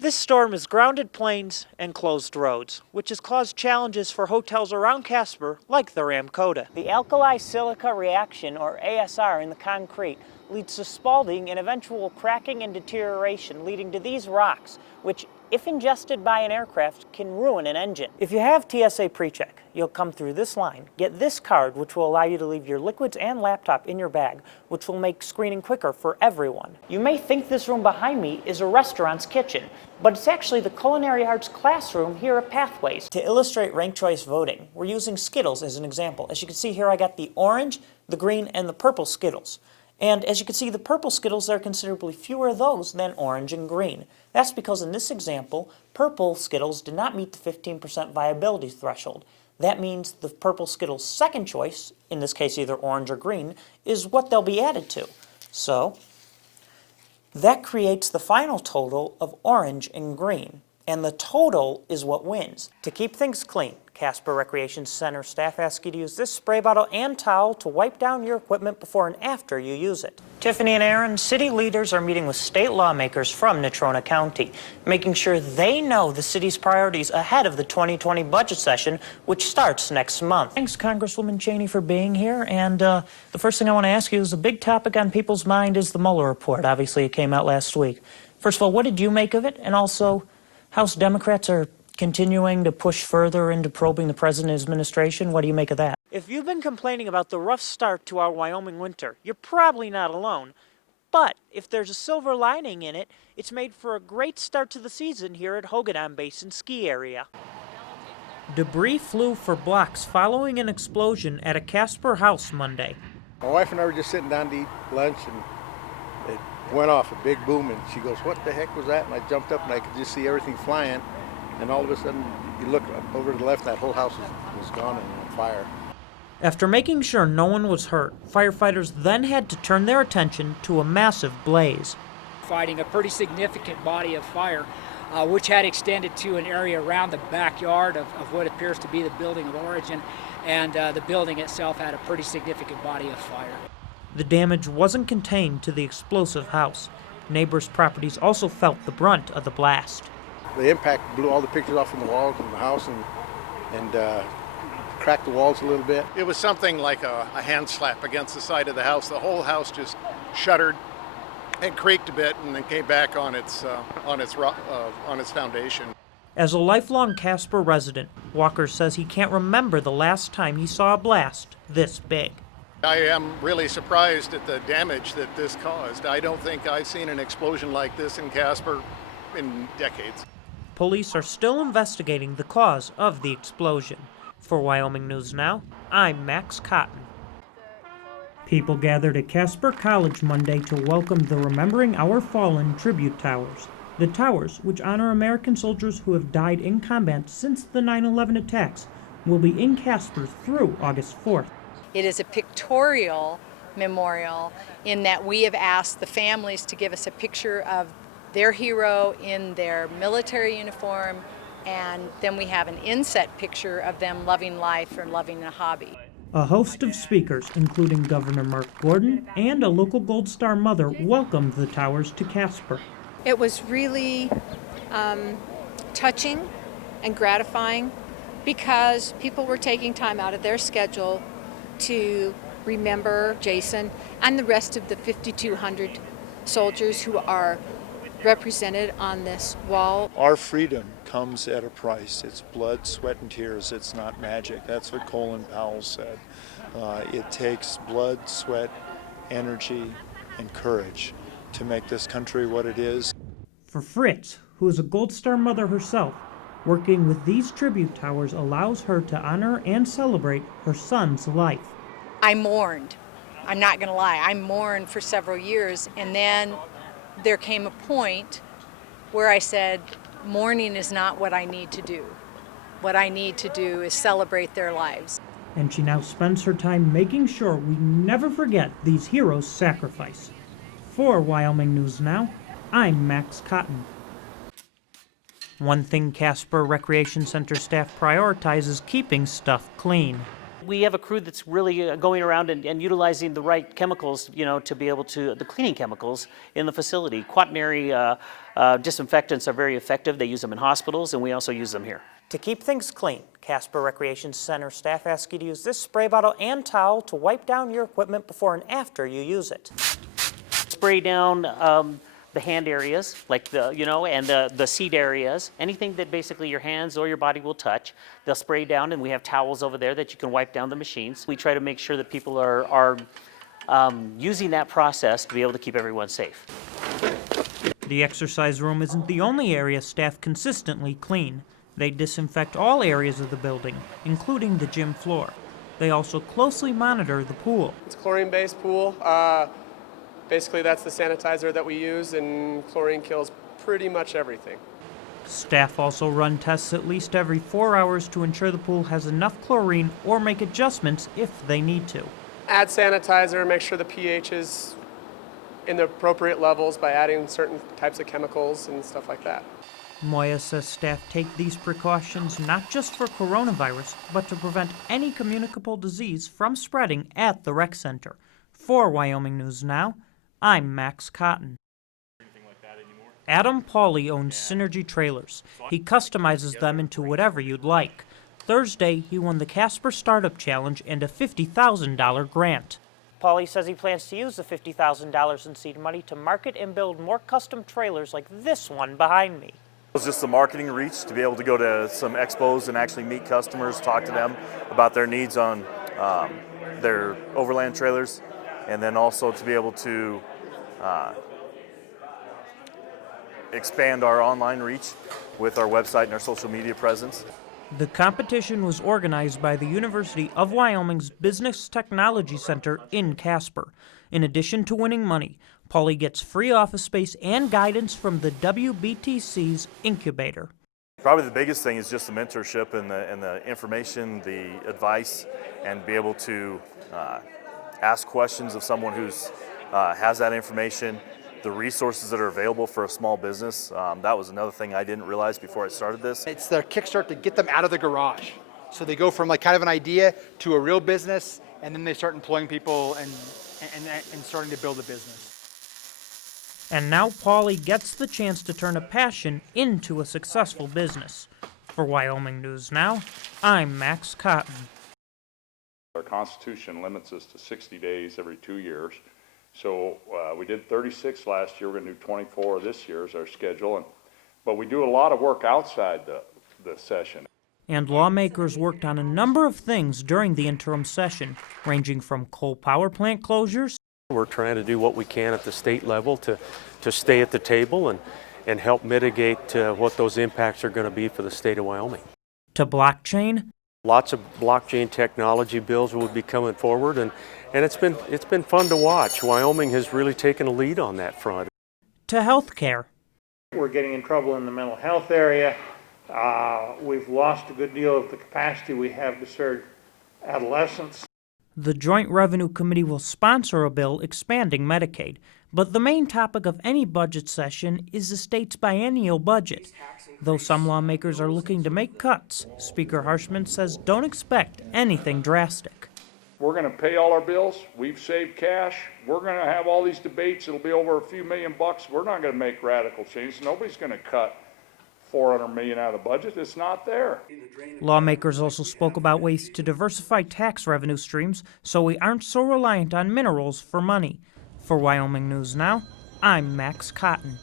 This storm has grounded planes and closed roads, which has caused challenges for hotels around Casper, like the Ramkota. The alkali silica reaction, or ASR, in the concrete leads to spalling and eventual cracking and deterioration, leading to these rocks, which, if ingested by an aircraft, can ruin an engine. If you have TSA PreCheck, you'll come through this line, get this card, which will allow you to leave your liquids and laptop in your bag, which will make screening quicker for everyone. You may think this room behind me is a restaurant's kitchen, but it's actually the culinary arts classroom here at Pathways. To illustrate ranked choice voting, we're using Skittles as an example. As you can see here, I got the orange, the green, and the purple Skittles. And as you can see, the purple Skittles, there are considerably fewer of those than orange and green. That's because in this example, purple Skittles did not meet the 15% viability threshold. That means the purple Skittles' second choice, in this case either orange or green, is what they'll be added to. So that creates the final total of orange and green, and the total is what wins. To keep things clean, Casper Recreation Center staff ask you to use this spray bottle and towel to wipe down your equipment before and after you use it. Tiffany and Aaron, city leaders are meeting with state lawmakers from Natrona County, making sure they know the city's priorities ahead of the 2020 budget session, which starts next month. Thanks, Congresswoman Cheney, for being here. And the first thing I want to ask you is, a big topic on people's mind is the Mueller report. Obviously, it came out last week. First of all, what did you make of it? And also, House Democrats are continuing to push further into probing the president's administration. What do you make of that? If you've been complaining about the rough start to our Wyoming winter, you're probably not alone. But if there's a silver lining in it, it's made for a great start to the season here at Hogadon Basin Ski Area. Debris flew for blocks following an explosion at a Casper house Monday. My wife and I were just sitting down to eat lunch, and it went off, a big boom, and she goes, "What the heck was that?" And I jumped up and I could just see everything flying, and all of a sudden you look up over to the left, that whole house was gone and on fire. After making sure no one was hurt, firefighters then had to turn their attention to a massive blaze. Fighting a pretty significant body of fire, which had extended to an area around the backyard of what appears to be the building of origin, and the building itself had a pretty significant body of fire. The damage wasn't contained to the explosive house. Neighbors' properties also felt the brunt of the blast. The impact blew all the pictures off from the walls of the house and cracked the walls a little bit. It was something like a hand slap against the side of the house. The whole house just shuddered and creaked a bit, and then came back on its foundation. As a lifelong Casper resident, Walker says he can't remember the last time he saw a blast this big. I am really surprised at the damage that this caused. I don't think I've seen an explosion like this in Casper in decades. Police are still investigating the cause of the explosion. For Wyoming News Now, I'm Max Cotton. People gathered at Casper College Monday to welcome the Remembering Our Fallen tribute towers. The towers, which honor American soldiers who have died in combat since the 9/11 attacks, will be in Casper through August 4th. It is a pictorial memorial in that we have asked the families to give us a picture of their hero in their military uniform, and then we have an inset picture of them loving life or loving a hobby. A host of speakers, including Governor Mark Gordon and a local Gold Star mother, welcomed the towers to Casper. It was really touching and gratifying because people were taking time out of their schedule to remember Jason and the rest of the 5,200 soldiers who are represented on this wall. Our freedom comes at a price. It's blood, sweat, and tears. It's not magic. That's what Colin Powell said. It takes blood, sweat, energy, and courage to make this country what it is. For Fritz, who is a Gold Star mother herself, working with these tribute towers allows her to honor and celebrate her son's life. I mourned. I'm not going to lie. I mourned for several years, and then there came a point where I said, mourning is not what I need to do. What I need to do is celebrate their lives. And she now spends her time making sure we never forget these heroes' sacrifice. For Wyoming News Now, I'm Max Cotton. One thing Casper Recreation Center staff prioritizes keeping stuff clean. We have a crew that's really going around and utilizing the right chemicals, to be able to, the cleaning chemicals in the facility. Quaternary disinfectants are very effective. They use them in hospitals, and we also use them here. To keep things clean, Casper Recreation Center staff ask you to use this spray bottle and towel to wipe down your equipment before and after you use it. Spray down the hand areas, like and the seat areas, anything that basically your hands or your body will touch. They'll spray down, and we have towels over there that you can wipe down the machines. We try to make sure that people are using that process to be able to keep everyone safe. The exercise room isn't the only area staff consistently clean. They disinfect all areas of the building, including the gym floor. They also closely monitor the pool. It's a chlorine-based pool. Basically, that's the sanitizer that we use, and chlorine kills pretty much everything. Staff also run tests at least every 4 hours to ensure the pool has enough chlorine or make adjustments if they need to. Add sanitizer, make sure the pH is in the appropriate levels by adding certain types of chemicals and stuff like that. Moya says staff take these precautions not just for coronavirus, but to prevent any communicable disease from spreading at the rec center. For Wyoming News Now, I'm Max Cotton. Adam Pauley owns Synergy Trailers. He customizes them into whatever you'd like. Thursday, he won the Casper Startup Challenge and a $50,000 grant. Pauley says he plans to use the $50,000 in seed money to market and build more custom trailers like this one behind me. It was just the marketing reach to be able to go to some expos and actually meet customers, talk to them about their needs on their overland trailers, and then also to be able to expand our online reach with our website and our social media presence. The competition was organized by the University of Wyoming's Business Technology Center in Casper. In addition to winning money, Pauley gets free office space and guidance from the WBTC's incubator. Probably the biggest thing is just the mentorship and the information, the advice, and be able to ask questions of someone who's has that information, the resources that are available for a small business. That was another thing I didn't realize before I started this. It's their kickstart to get them out of the garage. So they go from like kind of an idea to a real business, and then they start employing people and starting to build a business. And now Pauley gets the chance to turn a passion into a successful business. For Wyoming News Now, I'm Max Cotton. Our Constitution limits us to 60 days every 2 years. So we did 36 last year. We're going to do 24 this year is our schedule. But we do a lot of work outside the session. And lawmakers worked on a number of things during the interim session, ranging from coal power plant closures. We're trying to do what we can at the state level to stay at the table and help mitigate what those impacts are going to be for the state of Wyoming. To blockchain. Lots of blockchain technology bills will be coming forward, and it's been fun to watch. Wyoming has really taken a lead on that front. To healthcare. We're getting in trouble in the mental health area. We've lost a good deal of the capacity we have to serve adolescents. The Joint Revenue Committee will sponsor a bill expanding Medicaid, but the main topic of any budget session is the state's biennial budget. Though some lawmakers are looking to make cuts, Speaker Harshman says don't expect anything drastic. We're going to pay all our bills. We've saved cash. We're going to have all these debates. It'll be over a few $million. We're not going to make radical changes. Nobody's going to cut $400 million out of the budget. It's not there. Lawmakers also spoke about ways to diversify tax revenue streams so we aren't so reliant on minerals for money. For Wyoming News Now, I'm Max Cotton.